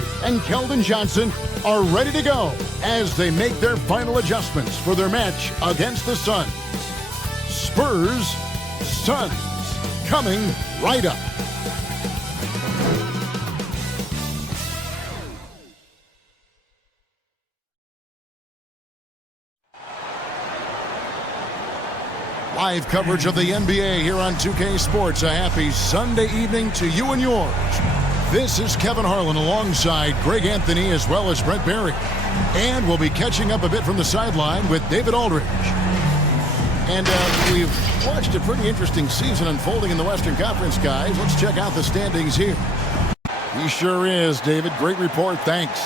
Landry and Keldon Johnson are ready to go as they make their final adjustments for their match against the Suns. Spurs, Suns, coming right up. Live coverage of the NBA here on 2K Sports. A happy Sunday evening to you and yours. This is Kevin Harlan alongside Greg Anthony as well as Brent Barry. And we'll be catching up a bit from the sideline with David Aldridge. And we've watched a pretty interesting season unfolding in the Western Conference, guys. Let's check out the standings here. He sure is, David. Great report. Thanks.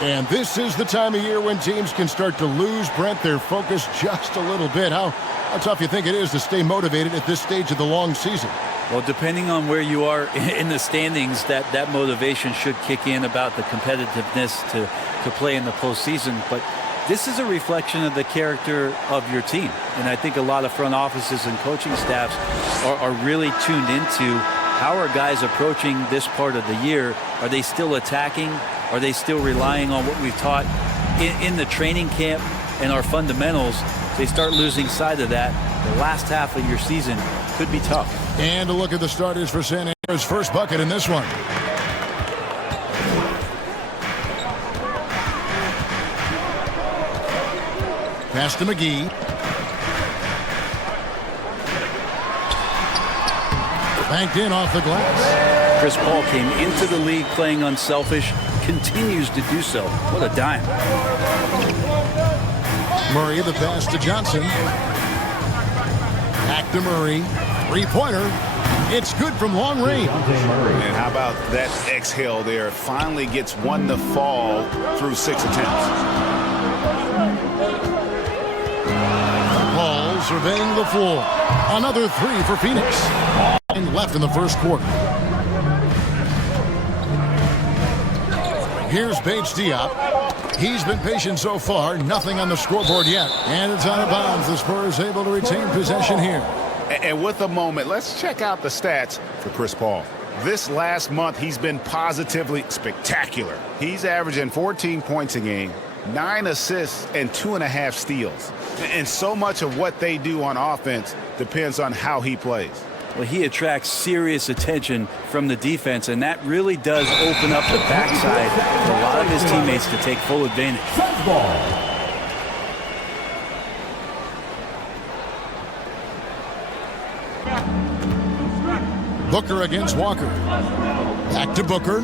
And this is the time of year when teams can start to lose, Brent, their focus just a little bit. How tough you think it is to stay motivated at this stage of the long season? Well, depending on where you are in the standings, that motivation should kick in about the competitiveness to play in the postseason. But this is a reflection of the character of your team. And I think a lot of front offices and coaching staffs are really tuned into how are guys approaching this part of the year. Are they still attacking? Are they still relying on what we've taught in the training camp and our fundamentals? They start losing sight of that. The last half of your season could be tough. And a look at the starters for San Antonio's first bucket in this one. Pass to McGee. Banked in off the glass. Chris Paul came into the league playing unselfish, continues to do so. What a dime. Murray, the pass to Johnson. Back to Murray. Three-pointer. It's good from long range. And how about that exhale there? Finally gets one to fall through 6 attempts. Paul surveying the floor. Another three for Phoenix. And left in the first quarter. Here's Bates Diop. He's been patient so far. Nothing on the scoreboard yet. And it's out of bounds. The Spurs able to retain possession here. And with a moment, let's check out the stats for Chris Paul. This last month, he's been positively spectacular. He's averaging 14 points a game, 9 assists, and 2.5 steals. And so much of what they do on offense depends on how he plays. Well, he attracts serious attention from the defense, and that really does open up the backside for a lot of his teammates to take full advantage. Booker against Walker. Back to Booker.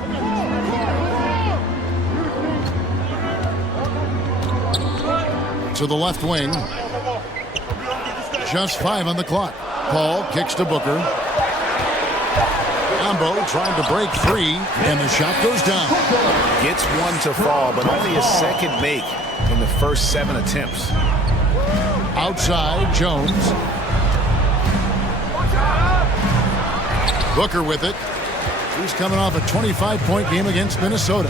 To the left wing. Just 5 on the clock. Paul kicks to Booker. Ambo trying to break free, and the shot goes down. Gets one to fall, but only a second make in the first 7 attempts. Outside, Jones. Booker with it. He's coming off a 25-point game against Minnesota.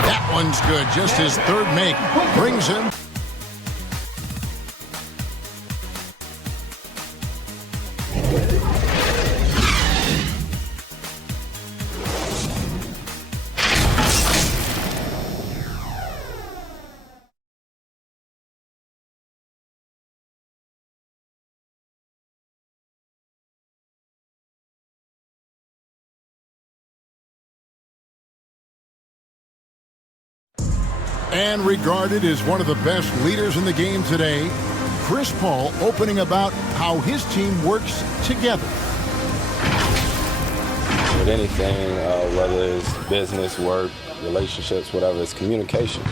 That one's good. Just his third make. Brings him. And regarded as one of the best leaders in the game today, Chris Paul opening about how his team works together. With anything, whether it's business, work, relationships, whatever, it's communication.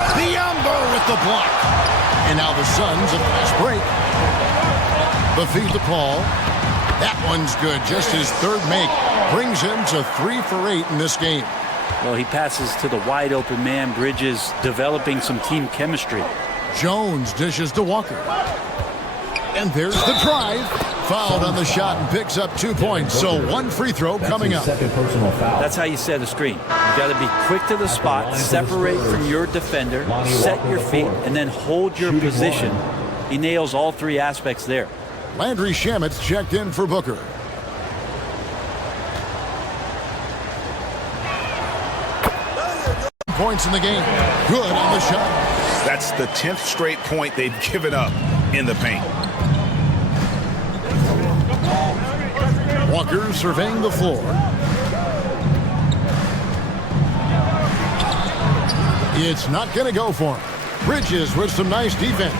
Biombo with the block. And now the Suns a fast break. The feed to Paul. That one's good. Just his third make. Brings him to 3 for 8 in this game. Well, he passes to the wide open man. Bridges developing some team chemistry. Jones dishes to Walker. And there's the drive. Fouled on the shot and picks up 2 points. So 1 free throw coming up. That's how you set a screen. You got to be quick to the spot, separate from your defender, set your feet, and then hold your position. He nails all 3 aspects there. Landry Shamet's checked in for Booker. points in the game. Good on the shot. That's the 10th straight point they've given up in the paint. Walker surveying the floor. It's not going to go for him. Bridges with some nice defense.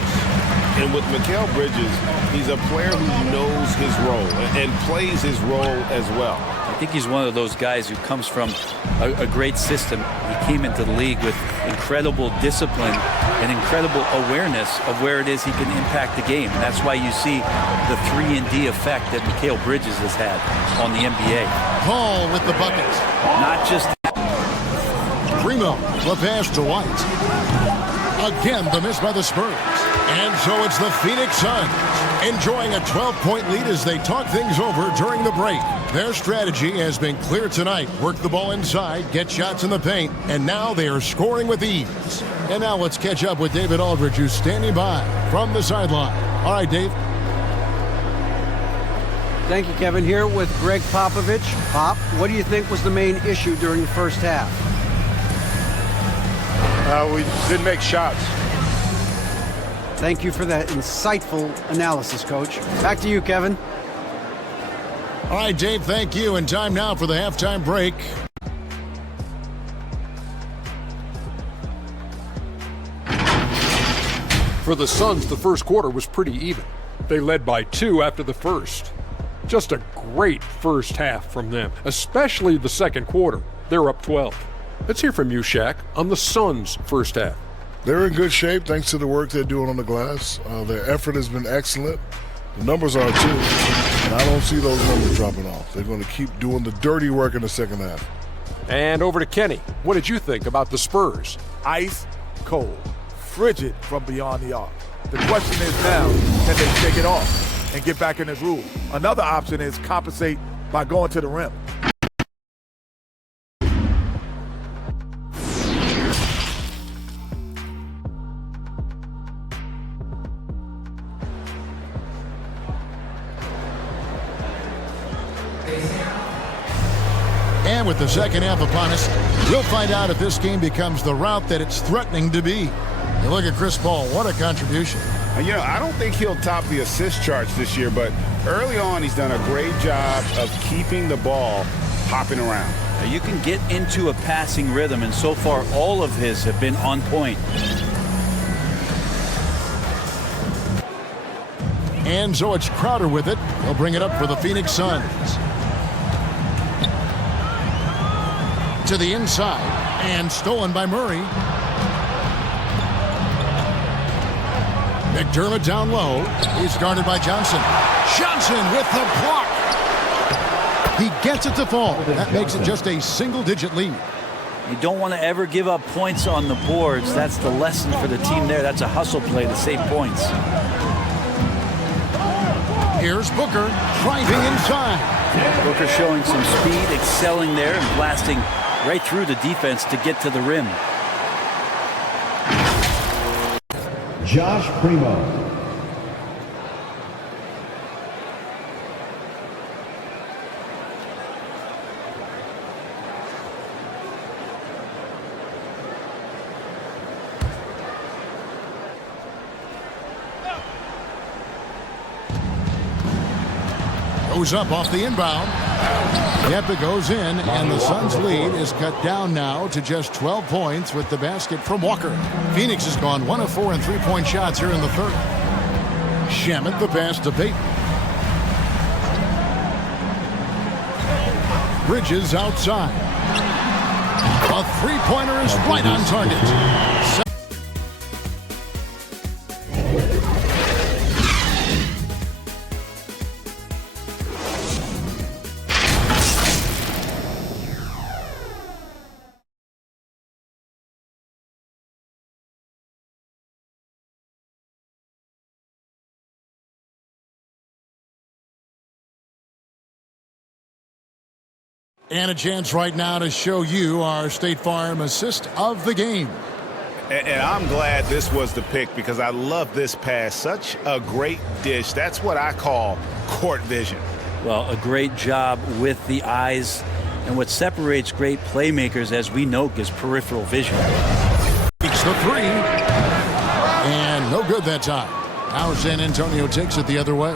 And with Mikal Bridges, he's a player who knows his role and plays his role as well. I think he's one of those guys who comes from a great system. He came into the league with incredible discipline and incredible awareness of where it is he can impact the game. And that's why you see the 3-and-D effect that Mikal Bridges has had on the NBA. Paul with the buckets. Not just Primo, the pass to White. Again, the miss by the Spurs. And so it's the Phoenix Suns enjoying a 12-point lead as they talk things over during the break. Their strategy has been clear tonight. Work the ball inside, get shots in the paint, and now they are scoring with ease. And now let's catch up with David Aldridge, who's standing by from the sideline. All right, Dave. Thank you, Kevin. Here with Greg Popovich. Pop, what do you think was the main issue during the first half? We didn't make shots. Thank you for that insightful analysis, Coach. Back to you, Kevin. All right, Dave, thank you. And time now for the halftime break. For the Suns, the first quarter was pretty even. They led by 2 after the first. Just a great first half from them, especially the second quarter. They're up 12. Let's hear from you, Shaq, on the Suns' first half. They're in good shape thanks to the work they're doing on the glass. Their effort has been excellent. The numbers are too. And I don't see those numbers dropping off. They're going to keep doing the dirty work in the second half. And over to Kenny. What did you think about the Spurs? Ice cold, frigid from beyond the arc. The question is now, can they shake it off and get back in the groove? Another option is compensate by going to the rim. And with the second half upon us, we'll find out if this game becomes the route that it's threatening to be. You look at Chris Paul, what a contribution. You know, I don't think he'll top the assist charts this year, but early on he's done a great job of keeping the ball hopping around. Now you can get into a passing rhythm, and so far all of his have been on point. And so it's Crowder with it. He'll bring it up for the Phoenix Suns. To the inside, and stolen by Murray. McDermott down low. He's guarded by Johnson. Johnson with the block. He gets it to fall. That makes it just a single-digit lead. You don't want to ever give up points on the boards. That's the lesson for the team there. That's a hustle play to save points. Here's Booker driving inside. Booker showing some speed, excelling there, and blasting right through the defense to get to the rim. Josh Primo. Goes up off the inbound. Yep, it goes in, and the Suns' lead is cut down now to just 12 points with the basket from Walker. Phoenix has gone 1 of 4 in three-point shots here in the third. Shamet the pass to Payton. Bridges outside. A three-pointer is right on target. And a chance right now to show you our State Farm assist of the game. And I'm glad this was the pick because I love this pass. Such a great dish. That's what I call court vision. Well, a great job with the eyes And what separates great playmakers, as we know, is peripheral vision. It's the three. And no good that time. Now San Antonio takes it the other way.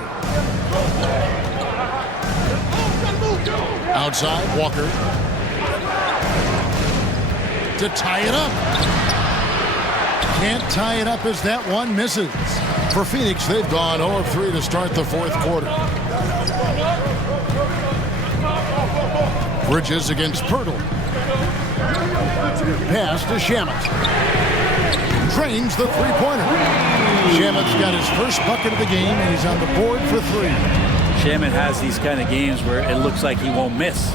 Outside, Walker. To tie it up. Can't tie it up as that one misses. For Phoenix, they've gone 0 of 3 to start the fourth quarter. Bridges against Pirtle. Pass to Shamet. Drains the three-pointer. Shamet's got his first bucket of the game, and he's on the board for 3. Shamet has these kind of games where it looks like he won't miss.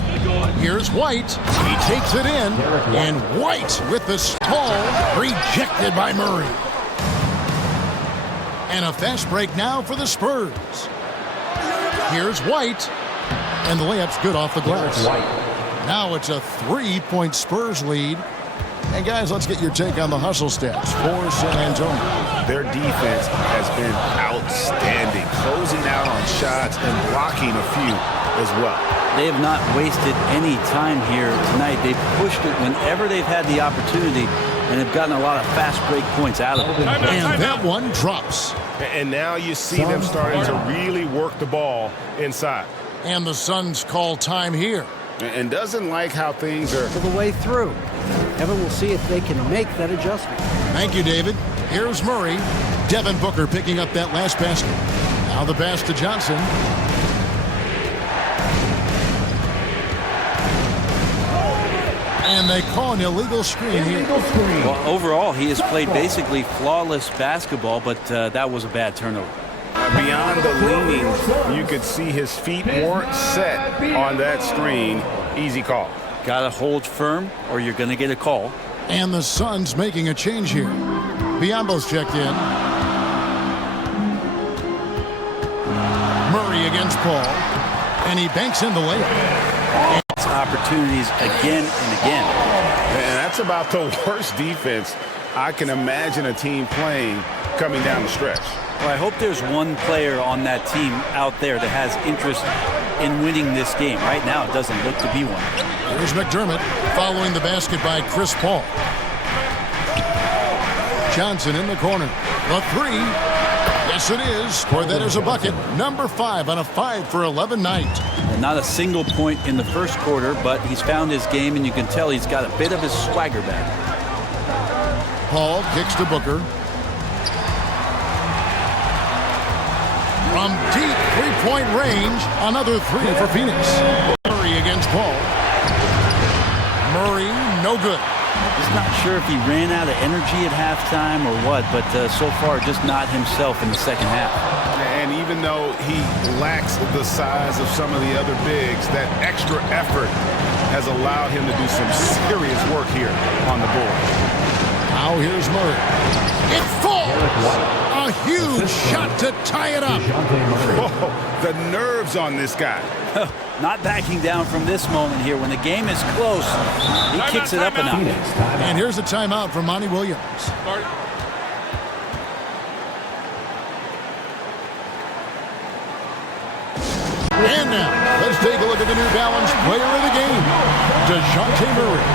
Here's White. He takes it in, and White with the stall, rejected by Murray. And a fast break now for the Spurs. Here's White, and the layup's good off the glass. Now it's a 3-point Spurs lead. And guys, let's get your take on the hustle stats for San Antonio. Their defense has been outstanding, closing out on shots and blocking a few as well. They have not wasted any time here tonight. They've pushed it whenever they've had the opportunity and have gotten a lot of fast break points out of it. And that one drops. And now you see them starting to really work the ball inside. And the Suns call time here. And doesn't like how things are. To the way through. Evan will see if they can make that adjustment. Thank you, David. Here's Murray. Devin Booker picking up that last basket. Now the pass to Johnson. And they call an illegal screen here. Well, overall, he has played basically flawless basketball, but that was a bad turnover. Beyond the leaning, you could see his feet weren't set on that screen. Easy call. Got to hold firm or you're going to get a call. And the Suns making a change here. Biombo's checked in. Murray against Paul. And he banks in the layup. Opportunities again and again. And that's about the worst defense I can imagine a team playing coming down the stretch. Well, I hope there's one player on that team out there that has interest in winning this game. Right now, it doesn't look to be one. Here's McDermott following the basket by Chris Paul. Johnson in the corner. The three. Yes, it is. For that is a bucket. Number 5 on a 5 for 11 night. And not a single point in the first quarter, but he's found his game, and you can tell he's got a bit of his swagger back. Paul kicks to Booker. From deep three-point range, another 3 for Phoenix. Murray against Paul. Murray, no good. Just not sure if he ran out of energy at halftime or what, but so far just not himself in the second half. And even though he lacks the size of some of the other bigs, that extra effort has allowed him to do some serious work here on the board. Now here's Murray. It falls! A huge shot to tie it up. Oh, the nerves on this guy. Not backing down from this moment here. When the game is close, he kicks it up a notch. And here's a timeout from Monty Williams. And now, let's take a look at the New Balance player of the game, DeJounte Murray.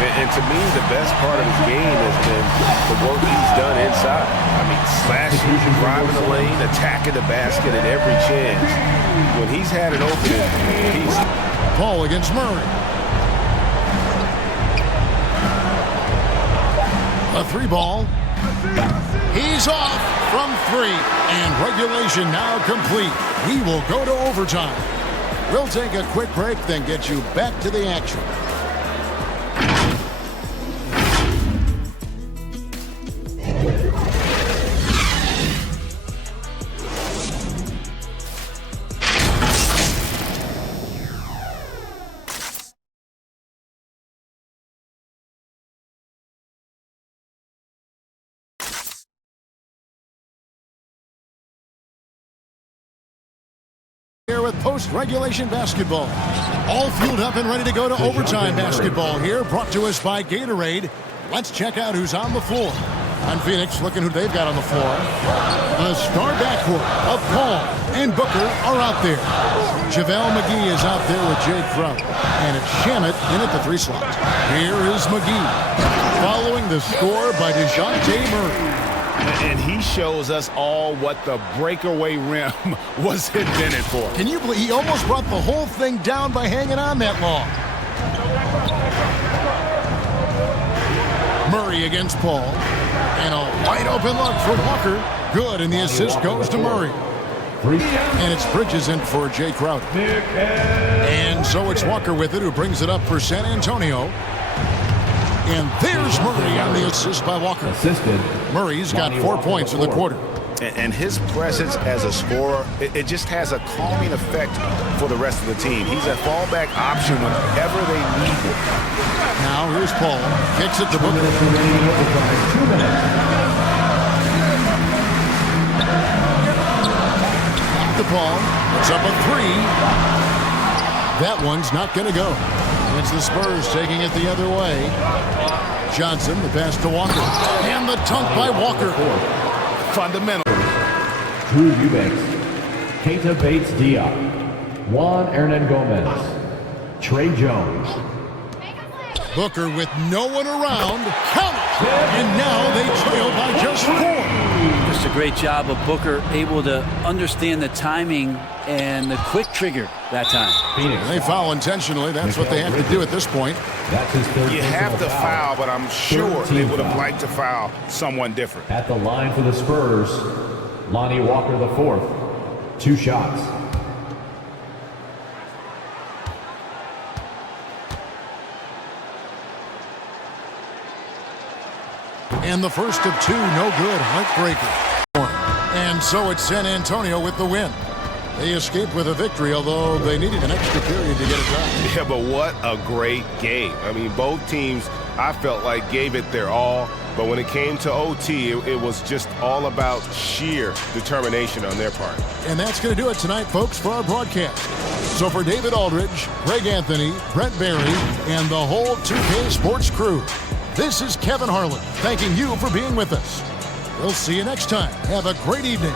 And to me, the best part of his game has been the work he's done inside. I mean, slashing, driving the lane, attacking the basket at every chance. When he's had an opening, he's... Paul against Murray. A 3-ball. He's off from 3. And regulation now complete. We will go to overtime. We'll take a quick break, then get you back to the action. Here with post-regulation basketball. All fueled up and ready to go to overtime basketball here, brought to us by Gatorade. Let's check out who's on the floor. On Phoenix, looking who they've got on the floor. The star backcourt of Paul and Booker are out there. JaVale McGee is out there with Jay Crowder. And it's Shamet in at the 3 slot. Here is McGee, following the score by DeJounte Murray. And he shows us all what the breakaway rim was invented for. Can you believe he almost brought the whole thing down by hanging on that long? Murray against Paul. And a wide open look for Walker. Good, and the assist goes to Murray. And it's Bridges in for Jay Crowder. And so it's Walker with it, who brings it up for San Antonio. And there's Murray on the assist by Walker. Murray's got 4 points in the quarter. And his presence as a scorer, it just has a calming effect for the rest of the team. He's a fallback option whenever they need him. Now here's Paul. Kicks it to Booker. The ball. It's up a 3. That one's not going to go. It's the Spurs taking it the other way. Johnson, the pass to Walker. And the dunk by Walker. Fundamental. Drew Eubanks, Keita Bates-Diop, Juan Hernan Gomez, Trey Jones. Booker with no one around. Count it! And now they trail by just 4. Just a great job of Booker, able to understand the timing and the quick trigger that time. They foul intentionally. That's what they have to do at this point. That's his third. You have to foul, but I'm sure they would have liked to foul someone different. At the line for the Spurs, Lonnie Walker IV, 2 shots. And the first of 2, no good. Heartbreaker. And so it's San Antonio with the win. They escaped with a victory, although they needed an extra period to get it done. Yeah, but what a great game. I mean, both teams, I felt like, gave it their all. But when it came to OT, it was just all about sheer determination on their part. And that's going to do it tonight, folks, for our broadcast. So for David Aldridge, Greg Anthony, Brent Barry, and the whole 2K Sports crew, this is Kevin Harlan thanking you for being with us. We'll see you next time. Have a great evening.